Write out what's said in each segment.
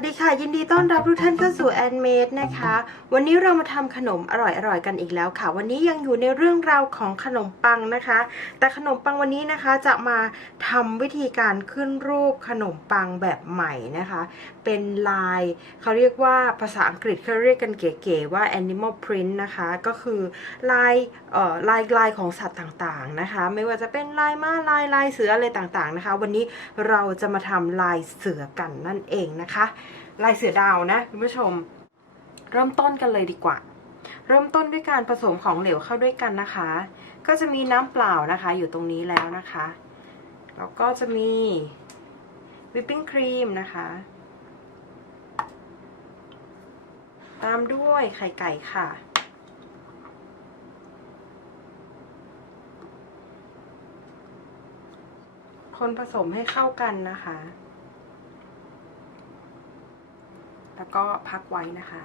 วัสดีค่ะ ยินดีต้อนรับทุกท่านเข้าสู่ a n d m a d e นะคะ วันนี้เรามาทำขนมอร่อยๆกันอีกแล้วค่ะ วันนี้ยังอยู่ในเรื่องราวของขนมปังนะคะ แต่ขนมปังวันนี้นะคะจะมาทำวิธีการขึ้นรูปขนมปังแบบใหม่นะคะ เป็นลายเขาเรียกว่าภาษาอังกฤษเขาเรียกกันเก๋ๆว่า animal print นะคะ ก็คือลายเอ่อลายลายของสัตว์ต่างๆนะคะ ไม่ว่าจะเป็นลายม้าลายลายเสืออะไรต่างๆนะคะ วันนี้เราจะมาทำลายเสือกันนั่นเองนะคะ ลายเสือดาวนะคุณผู้ชม เริ่มต้นกันเลยดีกว่า เริ่มต้นด้วยการผสมของเหลวเข้าด้วยกันนะคะ ก็จะมีน้ำเปล่านะคะ อยู่ตรงนี้แล้วนะคะแล้วก็จะมีวิปปิ้งครีมนะคะ ตามด้วยไข่ไก่ค่ะ คนผสมให้เข้ากันนะคะ แล้วก็พักไว้นะคะ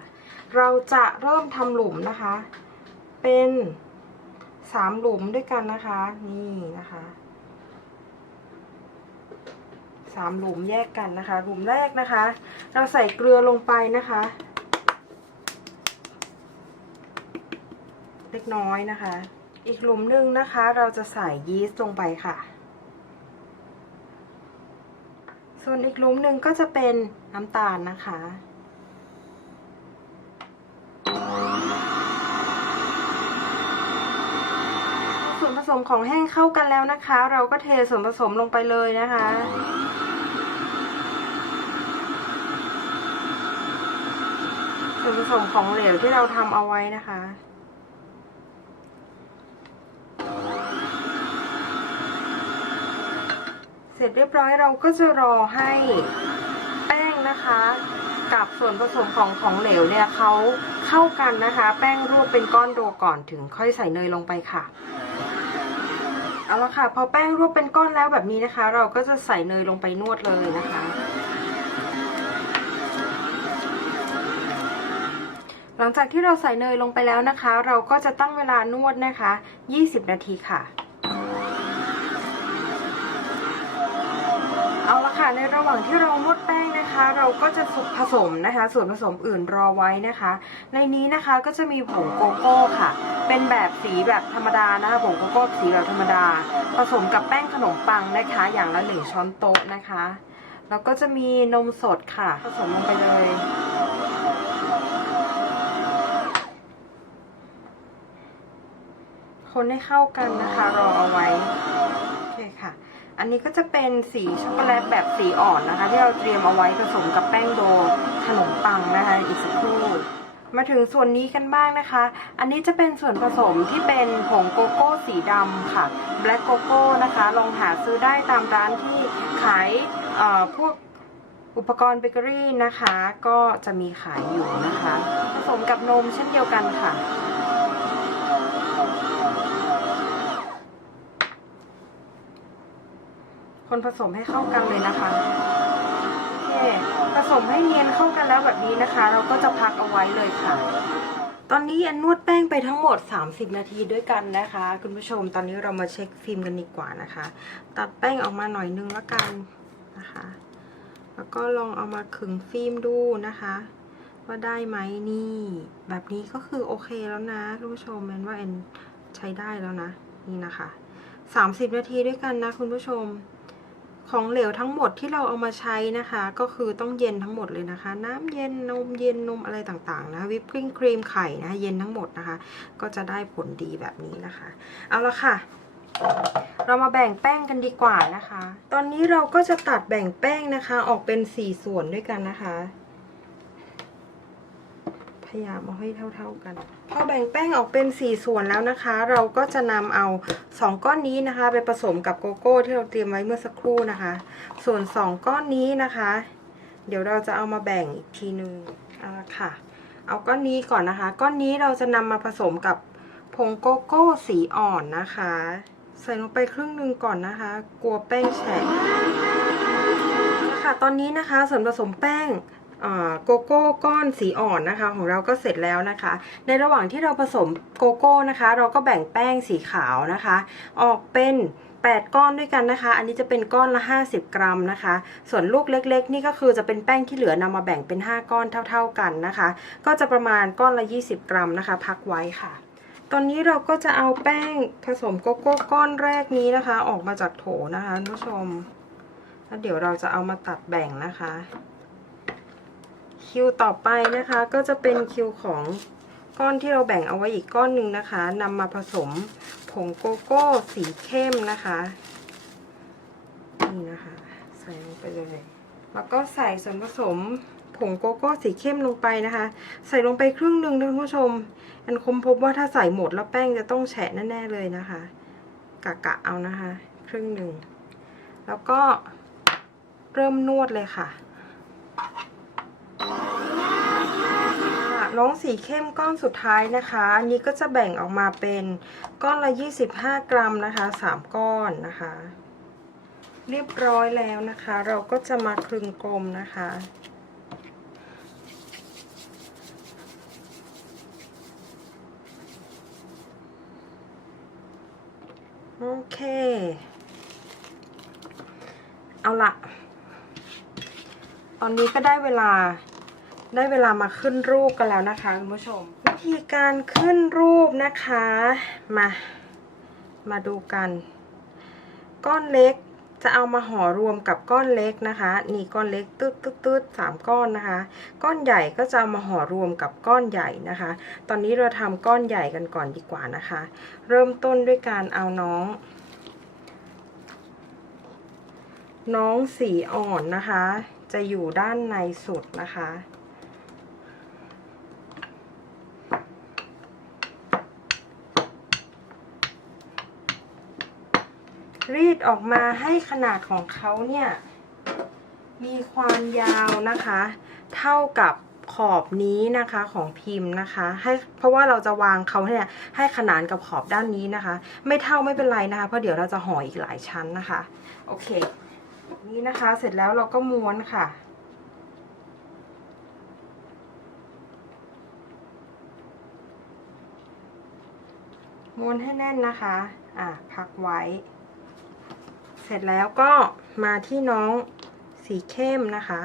เราจะเริ่มทำหลุมนะคะ เป็นสามหลุมด้วยกันนะคะ นี่นะคะสามหลุมแยกกันนะคะ หลุมแรกนะคะ เราใส่เกลือลงไปนะคะ เล็กน้อยนะคะ อีกหลุมหนึ่งนะคะ เราจะใส่ยีสต์ลงไปค่ะ ส่วนอีกหลุมหนึ่งก็จะเป็นน้ำตาลนะคะ สมของแห้งเข้ากันแล้วนะคะ เราก็เทส่วนผสมลงไปเลยนะคะ ส่วนผสมของเหลวที่เราทำเอาไว้นะคะเสร็จเรียบร้อยเราก็จะรอให้แป้งนะคะ กับส่วนผสมของของเหลวเนี่ยเขาเข้ากันนะคะ แป้งรวบเป็นก้อนโดก่อนถึงค่อยใส่เนยลงไปค่ะ เอาละค่ะ พอแป้งรวบเป็นก้อนแล้วแบบนี้นะคะ เราก็จะใส่เนยลงไปนวดเลยนะคะ หลังจากที่เราใส่เนยลงไปแล้วนะคะ เราก็จะตั้งเวลานวดนะคะ 20 นาทีค่ะ ค่ะในระหว่างที่เรานวดแป้งนะคะ เราก็จะผสมนะคะ ส่วนผสมอื่นรอไว้นะคะ ในนี้นะคะก็จะมีผงโกโก้ค่ะ เป็นแบบสีแบบธรรมดานะคะผงโกโก้สีแบบธรรมดา ผสมกับแป้งขนมปังนะคะ อย่างละหนึ่งช้อนโต๊ะนะคะแล้วก็จะมีนมสดค่ะ ผสมลงไปเลยคนให้เข้ากันนะคะ รอเอาไว้ โอเคค่ะ อันนี้ก็จะเป็นสีช็อกโกแลตแบบสีอ่อนนะคะ ที่เราเตรียมเอาไว้ผสมกับแป้งโดขนมปังนะคะอีกสักครู่มาถึงส่วนนี้กันบ้างนะคะ อันนี้จะเป็นส่วนผสมที่เป็นผงโกโก้สีดำค่ะแบล็กโกโก้นะคะ ลองหาซื้อได้ตามร้านที่ขายพวกอุปกรณ์เบเกอรี่นะคะ ก็จะมีขายอยู่นะคะ ผสมกับนมเช่นเดียวกันค่ะ คนผสมให้เข้ากันเลยนะคะโอเคผสมให้เนียนเข้ากันแล้วแบบนี้นะคะ เราก็จะพักเอาไว้เลยค่ะ ตอนนี้อันนวดแป้งไปทั้งหมด 30 นาทีด้วยกันนะคะ คุณผู้ชมตอนนี้เรามาเช็คฟิล์มกันดีกว่านะคะ ตัดแป้งออกมาหน่อยนึงละกันนะคะ แล้วก็ลองเอามาขึงฟิล์มดูนะคะว่าได้ไหมนี่ แบบนี้ก็คือโอเคแล้วนะคุณผู้ชมแมนว่าแอนใช้ได้แล้วนะ นี่นะคะ 30 นาทีด้วยกันนะคุณผู้ชม ของเหลวทั้งหมดที่เราเอามาใช้นะคะ ก็คือต้องเย็นทั้งหมดเลยนะคะ น้ำเย็นนมเย็นนมอะไรต่างๆนะวิปปิ้งครีมไข่นะเย็นทั้งหมดนะคะ ก็จะได้ผลดีแบบนี้นะคะ เอาละค่ะ เรามาแบ่งแป้งกันดีกว่านะคะ ตอนนี้เราก็จะตัดแบ่งแป้งนะคะ ออกเป็นสี่ส่วนด้วยกันนะคะ ยายามเอาให้เท่า ๆกัน พอแบ่งแป้งออกเป็น 4 ส่วนแล้วนะคะ เราก็จะนำเอา 2 ก้อนนี้นะคะ ไปผสมกับโกโก้ที่เราเตรียมไว้เมื่อสักครู่นะคะ ส่วน 2 ก้อนนี้นะคะ เดี๋ยวเราจะเอามาแบ่งอีกทีนึงเอาละค่ะ เอาก้อนนี้ก่อนนะคะ ก้อนนี้เราจะนำมาผสมกับผงโกโก้สีอ่อนนะคะ ใส่ลงไปครึ่งนึงก่อนนะคะ กลัวแป้งแฉะค่ะตอนนี้นะคะส่วนผสมแป้ง โกโก้ก้อนสีอ่อนนะคะ ของเราก็เสร็จแล้วนะคะ ในระหว่างที่เราผสมโกโก้นะคะ เราก็แบ่งแป้งสีขาวนะคะ ออกเป็น8 ก้อนด้วยกันนะคะ อันนี้จะเป็นก้อนละ 50 กรัมนะคะ ส่วนลูกเล็ก ๆ นี่ก็คือจะเป็นแป้งที่เหลือนำมาแบ่งเป็น 5 ก้อนเท่า ๆกันนะคะ ก็จะประมาณก้อนละ 20 กรัมนะคะ พักไว้ค่ะ ตอนนี้เราก็จะเอาแป้งผสมโกโก้ก้อนแรกนี้นะคะ ออกมาจากโถนะคะท่านผู้ชมแล้วเดี๋ยวเราจะเอามาตัดแบ่งนะคะ คิวต่อไปนะคะก็จะเป็นคิวของก้อนที่เราแบ่งเอาไว้อีกก้อนหนึ่งนะคะนำมาผสมผงโกโก้สีเข้มนะคะนี่นะคะ ใส่ลงไปเลยแล้วก็ใส่ส่วนผสมผงโกโก้สีเข้มลงไปนะคะ ใส่ลงไปครึ่งหนึ่งนะคุณผู้ชม อันคมพบว่าถ้าใส่หมดแล้วแป้งจะต้องแฉะแน่ๆเลยนะคะ กะกะเอานะคะ ครึ่งหนึ่งแล้วก็เริ่มนวดเลยค่ะ น้องสีเข้มก้อนสุดท้ายนะคะ อันนี้ก็จะแบ่งออกมาเป็นก้อนละ 25 กรัมนะคะ 3 ก้อนนะคะ เรียบร้อยแล้วนะคะ เราก็จะมาคลึงกลมนะคะโอเค เอาละตอนนี้ก็ได้เวลา ได้เวลามาขึ้นรูปกันแล้วนะคะคุณผู้ชม วิธีการขึ้นรูปนะคะ มา มาดูกัน ก้อนเล็กจะเอามาห่อรวมกับก้อนเล็กนะคะ นี่ก้อนเล็กตืดตืดตืดสามก้อนนะคะ ก้อนใหญ่ก็จะเอามาห่อรวมกับก้อนใหญ่นะคะ ตอนนี้เราทำก้อนใหญ่กันก่อนดีกว่านะคะ เริ่มต้นด้วยการเอาน้อง น้องสีอ่อนนะคะ จะอยู่ด้านในสุดนะคะ รีดออกมาให้ขนาดของเขาเนี่ย มีความยาวนะคะ เท่ากับขอบนี้นะคะของพิมพ์นะคะ ให้เพราะว่าเราจะวางเขาเนี่ยให้ขนานกับขอบด้านนี้นะคะ ไม่เท่าไม่เป็นไรนะคะเพราะเดี๋ยวเราจะห่ออีกหลายชั้นนะคะโอเคนี่นะคะเสร็จแล้วเราก็ม้วนค่ะ ม้วนให้แน่นนะคะ อะพักไว้ เสร็จแล้วก็มาที่น้องสีเข้มนะคะ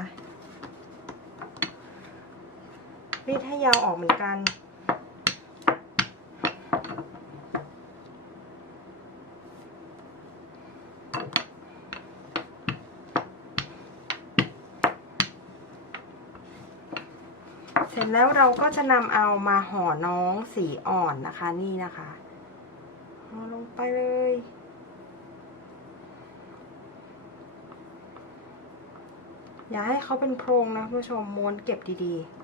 รีดให้ยาวออกเหมือนกัน เสร็จแล้วเราก็จะนำเอามาห่อน้องสีอ่อนนะคะนี่นะคะห่อลงไปเลย อย่าให้เขาเป็นโพรงนะคุณผู้ชมม้วนเก็บดีๆ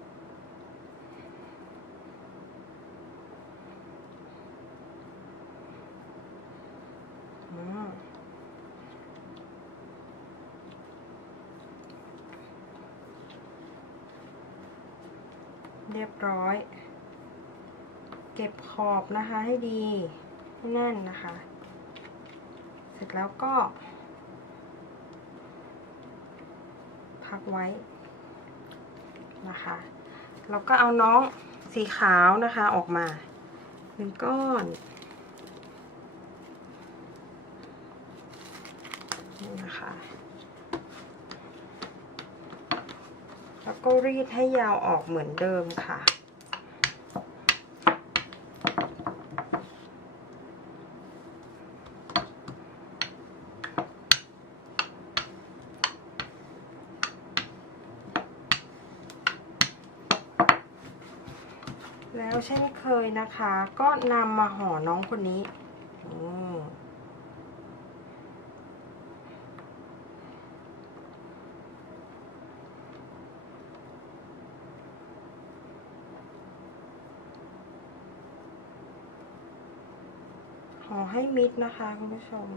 เรียบร้อย เก็บขอบนะคะให้ดีให้แน่นนะคะ เสร็จแล้วก็ พักไว้นะคะแล้วก็เอาน้องสีขาวนะคะออกมาหนึ่งก้อนนี่นะคะแล้วก็รีดให้ยาวออกเหมือนเดิมค่ะ แล้วเช่นเคยนะคะ ก็นำมาห่อน้องคนนี้ห่อให้มิดนะคะคุณผู้ชม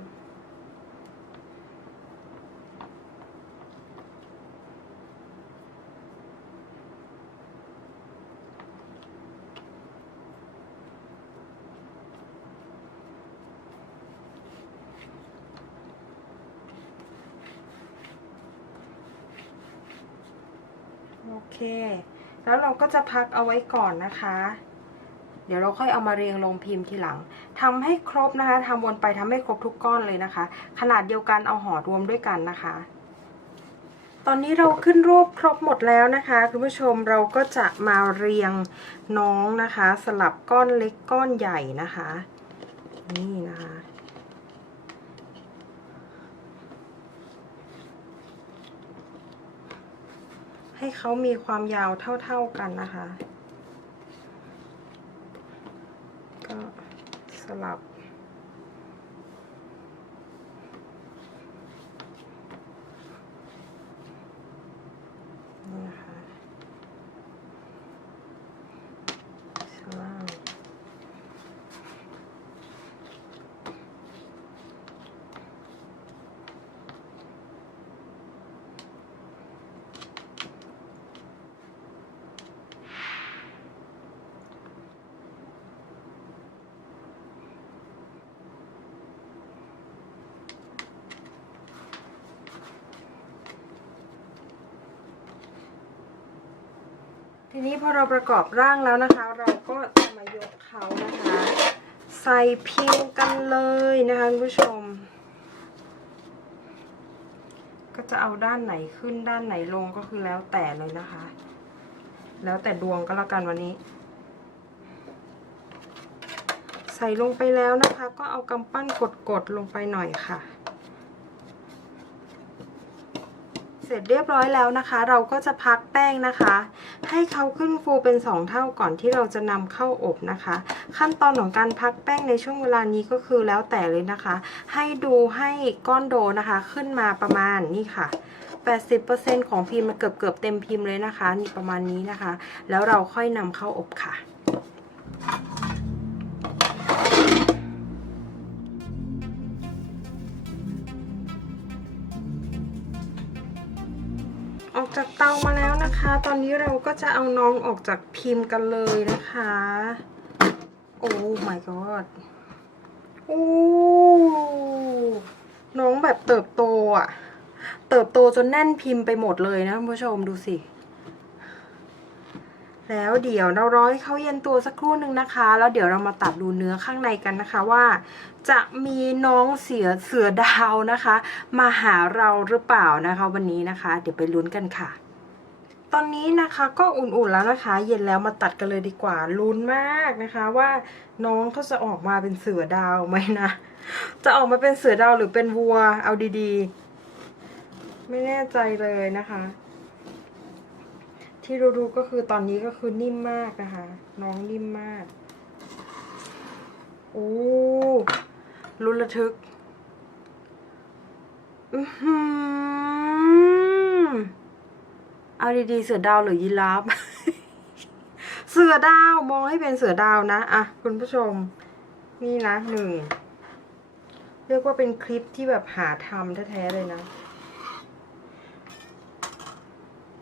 เค แล้วเราก็จะพักเอาไว้ก่อนนะคะ เดี๋ยวเราค่อยเอามาเรียงลงพิมพ์ทีหลังทำให้ครบนะคะทำวนไปทำให้ครบทุกก้อนเลยนะคะ ขนาดเดียวกันเอาห่อรวมด้วยกันนะคะ ตอนนี้เราขึ้นรูปครบหมดแล้วนะคะคุณผู้ชมเราก็จะมาเรียงน้องนะคะ สลับก้อนเล็กก้อนใหญ่นะคะ นี่นะคะ ให้เขามีความยาวเท่าๆกันนะคะ ก็สลับ ทีนี้พอเราประกอบร่างแล้วนะคะ เราก็จะมายกเขานะคะ ใส่พิมพ์กันเลยนะคะคุณผู้ชม ก็จะเอาด้านไหนขึ้นด้านไหนลงก็คือแล้วแต่เลยนะคะ แล้วแต่ดวงก็แล้วกันวันนี้ ใส่ลงไปแล้วนะคะ ก็เอากำปั้นกดๆลงไปหน่อยค่ะ เสร็จเรียบร้อยแล้วนะคะ เราก็จะพักแป้งนะคะ ให้เขาขึ้นฟูเป็น 2 เท่าก่อนที่เราจะนำเข้าอบนะคะ ขั้นตอนของการพักแป้งในช่วงเวลานี้ก็คือแล้วแต่เลยนะคะ ให้ดูให้ก้อนโดนะคะ ขึ้นมาประมาณนี่ค่ะ 80%ของพิมพ์เกือบเกือบเต็มพิมพ์เลยนะคะ นี่ประมาณนี้นะคะ แล้วเราค่อยนำเข้าอบค่ะ จากเตามาแล้วนะคะ ตอนนี้เราก็จะเอาน้องออกจากพิมพ์กันเลยนะคะ โอ้ my god โอ้น้องแบบเติบโตอะเติบโตจนแน่นพิมพ์ไปหมดเลยนะคุณผู้ชมดูสิ แล้วเดี๋ยวเรารอให้เขาเย็นตัวสักครู่หนึ่งนะคะ แล้วเดี๋ยวเรามาตัดดูเนื้อข้างในกันนะคะว่า จะมีน้องเสือเสือดาวนะคะ มาหาเราหรือเปล่านะคะ วันนี้นะคะ เดี๋ยวไปลุ้นกันค่ะ ตอนนี้นะคะก็อุ่นๆแล้วนะคะ เย็นแล้วมาตัดกันเลยดีกว่าลุ้นมากนะคะ ว่าน้องเขาจะออกมาเป็นเสือดาวไหมนะจะออกมาเป็นเสือดาวหรือเป็นวัวเอาดีๆ ไม่แน่ใจเลยนะคะ ที่รู้ๆก็คือตอนนี้ก็คือนิ่มมากนะคะ น้องนิ่มมากโอ้ลุ้นระทึกอือหือเอาดีๆ เสือดาวหรือยีราฟเสือดาวมองให้เป็นเสือดาวนะอะคุณผู้ชม นี่นะหนึ่งเรียกว่าเป็นคลิปที่แบบหาทำแท้ๆเลยนะ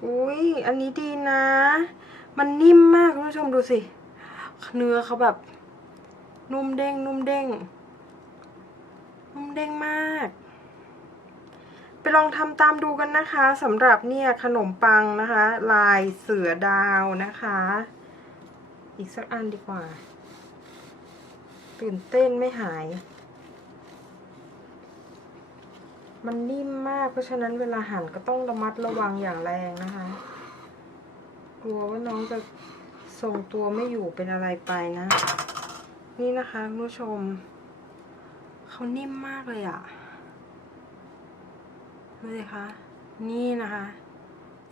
อุ้ยอันนี้ดีนะ มันนิ่มมากคุณผู้ชมดูสิ เนื้อเขาแบบ นุ่มเด้ง นุ่มเด้ง นุ่มเด้งมาก ไปลองทำตามดูกันนะคะสำหรับเนี่ยขนมปังนะคะ ลายเสือดาวนะคะ อีกสักอันดีกว่า ตื่นเต้นไม่หาย มันนิ่มมาก เพราะฉะนั้นเวลาหั่นก็ต้องระมัดระวังอย่างแรงนะคะ กลัวว่าน้องจะทรงตัวไม่อยู่เป็นอะไรไปนะ นี่นะคะคุณผู้ชม เขานิ่มมากเลยอะ่ะดูสิคะ นี่นะคะ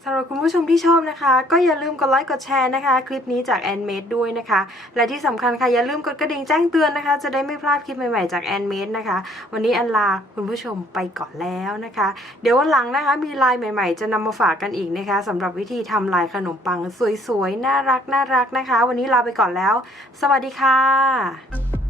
สำหรับคุณผู้ชมที่ชอบนะคะ ก็อย่าลืมกดไลค์กดแชร์นะคะ คลิปนี้จากแอนเมดด้วยนะคะ และที่สำคัญค่ะ อย่าลืมกดกระดิ่งแจ้งเตือนนะคะ จะได้ไม่พลาดคลิปใหม่ๆจากแอนเมดนะคะ วันนี้อันลาคุณผู้ชมไปก่อนแล้วนะคะ เดี๋ยววันหลังนะคะ มีลายใหม่ๆ จะนำมาฝากกันอีกนะคะสำหรับวิธีทำลายขนมปังสวยๆ น่ารักน่ารักนะคะ วันนี้ลาไปก่อนแล้ว สวัสดีค่ะ